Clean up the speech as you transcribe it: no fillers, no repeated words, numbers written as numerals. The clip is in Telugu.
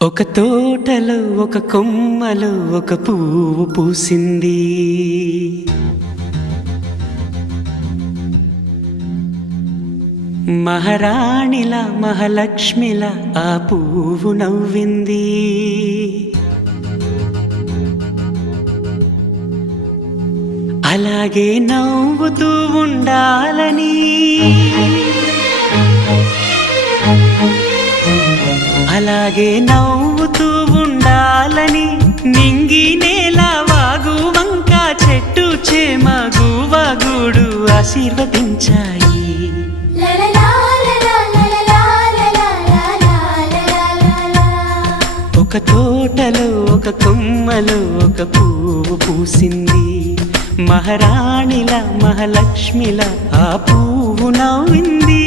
ఒక తోటలో ఒక కొమ్మలో ఒక పువ్వు పూసింది. మహారాణిలా మహాలక్ష్మిలా ఆ పువ్వు నవ్వింది. అలాగే నవ్వుతూ ఉండాలని, అలాగే నవ్వుతూ ఉండాలని నింగి నేల వాగు వంక చెట్టు చేమ గువగూడు ఆశీర్వదించాయి. ఒక తోటలో ఒక కొమ్మలో ఒక పువ్వు పూసింది. మహారాణిలా మహాలక్ష్మిలా ఆ పువ్వు నవ్వింది.